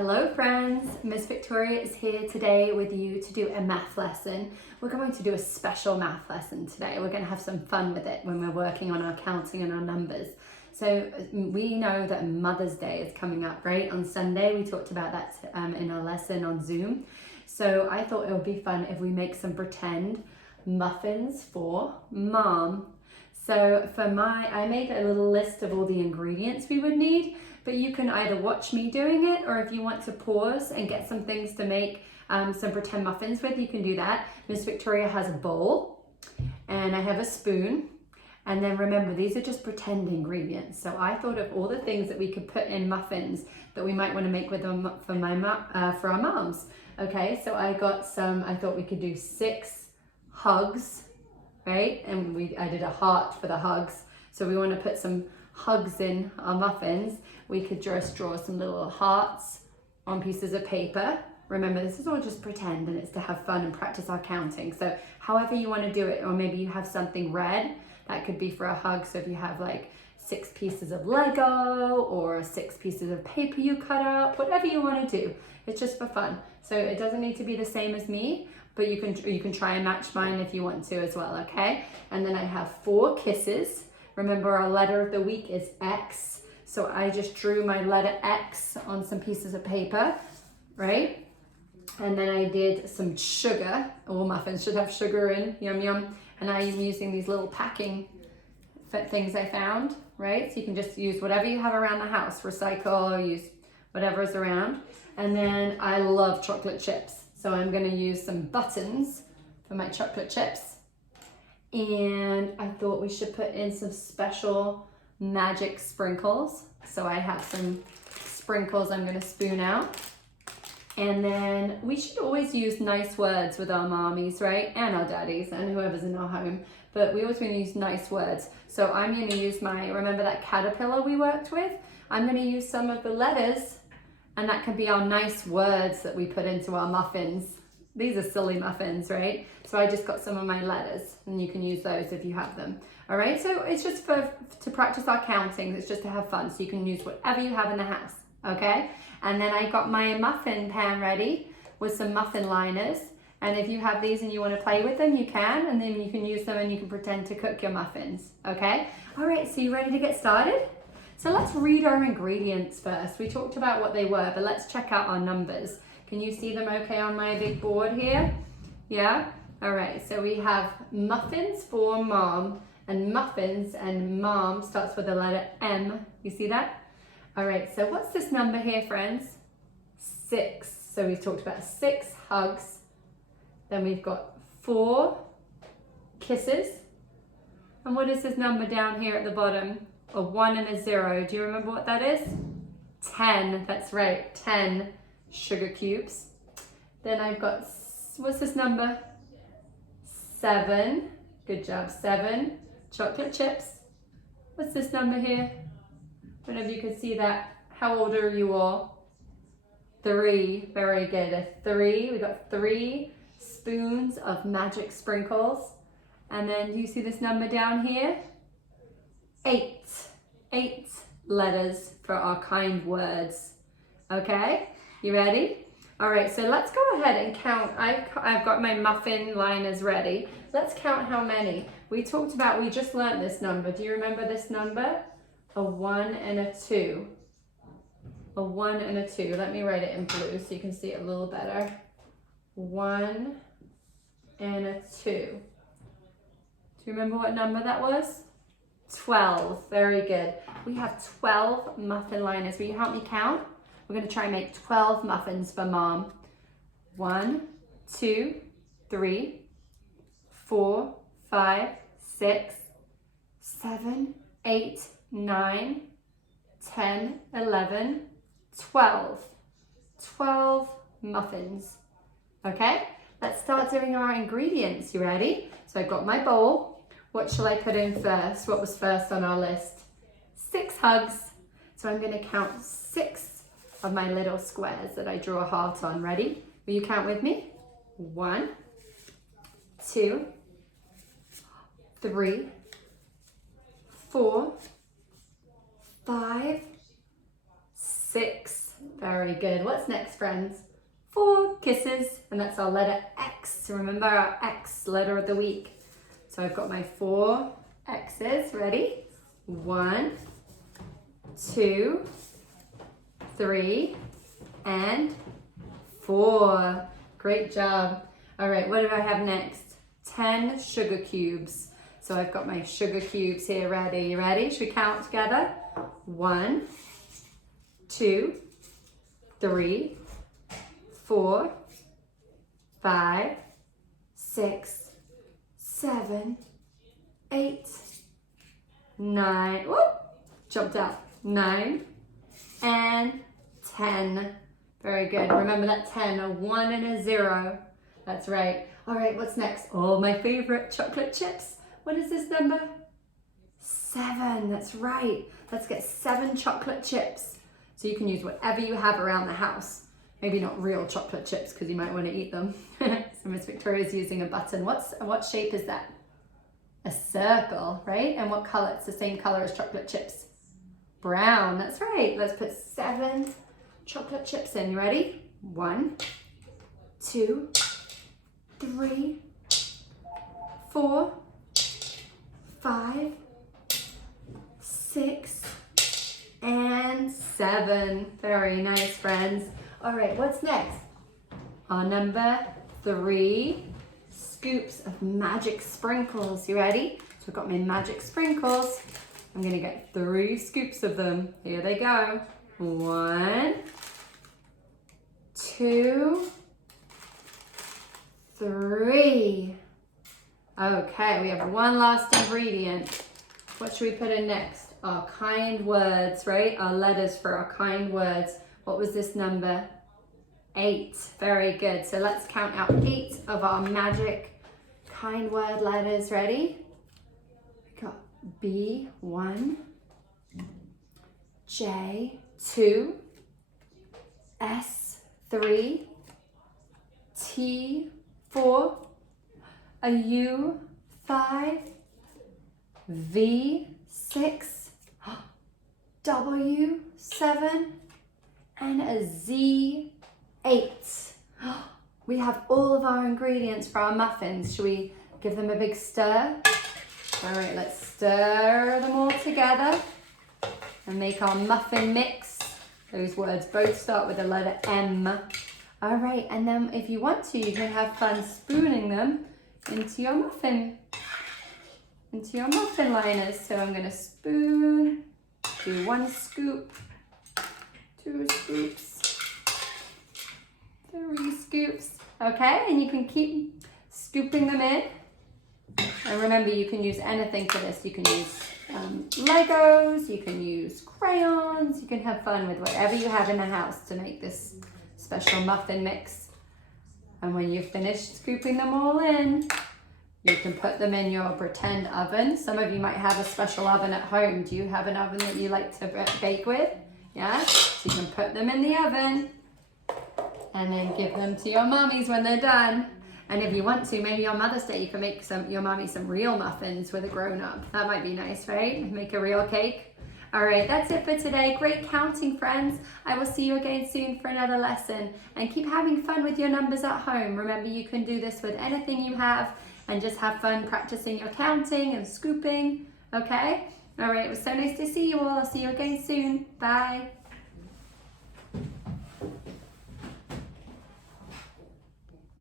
Hello friends, Miss Victoria is here today with you to do a math lesson. We're going to do a special math lesson today. We're going to have some fun with it when we're working on our counting and our numbers. So we know that Mother's Day is coming up, right? On Sunday, we talked about that in our lesson on Zoom. So I thought it would be fun if we make some pretend muffins for Mom. So I made a little list of all the ingredients we would need, but you can either watch me doing it, or if you want to pause and get some things to make some pretend muffins with, you can do that. Miss Victoria has a bowl and I have a spoon. And then remember, these are just pretend ingredients. So I thought of all the things that we could put in muffins that we might want to make with them for our moms. Okay, so I thought we could do 6 hugs, right? And I did a heart for the hugs. So we want to put some hugs in our muffins. We could just draw some little hearts on pieces of paper. Remember, this is all just pretend and it's to have fun and practice our counting. So however you want to do it, or maybe you have something red, that could be for a hug. So if you have like 6 pieces of Lego or 6 pieces of paper you cut up, whatever you want to do, it's just for fun. So it doesn't need to be the same as me, but you can try and match mine if you want to as well, okay? And then I have 4 kisses. Remember, our letter of the week is X. So I just drew my letter X on some pieces of paper, right? And then I did some sugar. All muffins should have sugar in, yum yum. And I am using these little packing things I found, right? So you can just use whatever you have around the house, recycle, use whatever is around. And then I love chocolate chips. So I'm gonna use some buttons for my chocolate chips. And I thought we should put in some special magic sprinkles. So I have some sprinkles I'm gonna spoon out. And then we should always use nice words with our mommies, right? And our daddies and whoever's in our home. But we always want to use nice words. So I'm gonna use remember that caterpillar we worked with? I'm gonna use some of the letters, and that can be our nice words that we put into our muffins. These are silly muffins, right? So I just got some of my letters, and you can use those if you have them. All right, so it's just to practice our countings. It's just to have fun. So you can use whatever you have in the house, okay? And then I got my muffin pan ready with some muffin liners. And if you have these and you want to play with them, you can, and then you can use them and you can pretend to cook your muffins, okay? All right, so you ready to get started? So let's read our ingredients first. We talked about what they were, but let's check out our numbers. Can you see them okay on my big board here? Yeah? All right, so we have muffins for Mom, and muffins and Mom starts with the letter M. You see that? All right, so what's this number here, friends? 6. So we've talked about 6 hugs. Then we've got 4 kisses. And what is this number down here at the bottom? A 1 and a 0. Do you remember what that is? 10, that's right, 10 sugar cubes. Then I've got, what's this number? 7, good job, 7 chocolate chips. What's this number here? I don't know if you can see that. How old are you all? 3, very good. A 3, we got 3 spoons of magic sprinkles. And then do you see this number down here? 8 letters for our kind words. Okay, you ready? All right, so let's go ahead and count. I've got my muffin liners ready. Let's count how many. We just learned this number. Do you remember this number? A 1 and a 2. A 1 and a 2. Let me write it in blue so you can see it a little better. 1 and a 2. Do you remember what number that was? 12. Very good. We have 12 muffin liners. Will you help me count? We're going to try and make 12 muffins for Mom. 1, 2, 3, 4, 5, 6, 7, 8, 9, 10, 11, 12. 12 muffins. Okay, let's start doing our ingredients. You ready? So I've got my bowl. What shall I put in first? What was first on our list? 6 hugs. So I'm going to count 6 of my little squares that I draw a heart on. Ready? Will you count with me? 1, 2, 3, 4, 5, 6, Very good. What's next, friends? 4 kisses, and that's our letter X. Remember our X, letter of the week. So I've got my 4 X's. Ready? 1, 2, 3, and 4. Great job. All right, what do I have next? 10 sugar cubes. So I've got my sugar cubes here ready. You ready? Should we count together? 1, 2, 3, 4, 5, 6, 7, 8, 9. Whoop! Jumped out. 9 and 10. Very good. Remember that 10, a 1 and a 0. That's right. All right, what's next? Oh, my favorite, chocolate chips. What is this number? 7. That's right. Let's get 7 chocolate chips. So you can use whatever you have around the house. Maybe not real chocolate chips because you might want to eat them. So Miss Victoria's using a button. What shape is that? A circle, right? And what color? It's the same color as chocolate chips. Brown. That's right. Let's put 7 chocolate chips in. You ready? 1, 2, 3, 4, 5, 6, and 7. Very nice, friends. All right, what's next? Our number 3 scoops of magic sprinkles. You ready? So I've got my magic sprinkles. I'm gonna get 3 scoops of them. Here they go. 1, 2, 3. Okay, we have one last ingredient. What should we put in next? Our kind words, right? Our letters for our kind words. What was this number? 8. Very good. So let's count out 8 of our magic kind word letters. Ready? We got B, 1, J, 2, S, 3, T, 4, a U, 5, V, 6, W, 7, and a Z, 8. We have all of our ingredients for our muffins. Should we give them a big stir? All right, let's stir them all together and make our muffin mix. Those words both start with the letter M. All right, and then if you want to, you can have fun spooning them into your muffin liners. So I'm gonna spoon, do 1 scoop, 2 scoops, 3 scoops. Okay, and you can keep scooping them in. And remember, you can use anything for this. You can use Legos, you can use crayons, you can have fun with whatever you have in the house to make this special muffin mix. And when you've finished scooping them all in, you can put them in your pretend oven. Some of you might have a special oven at home. Do you have an oven that you like to bake with? Yeah? So you can put them in the oven and then give them to your mummies when they're done. And if you want to, maybe on Mother's Day, you can make your mommy some real muffins with a grown-up. That might be nice, right? Make a real cake. All right, that's it for today. Great counting, friends. I will see you again soon for another lesson. And keep having fun with your numbers at home. Remember, you can do this with anything you have and just have fun practicing your counting and scooping, okay? All right, it was so nice to see you all. I'll see you again soon. Bye.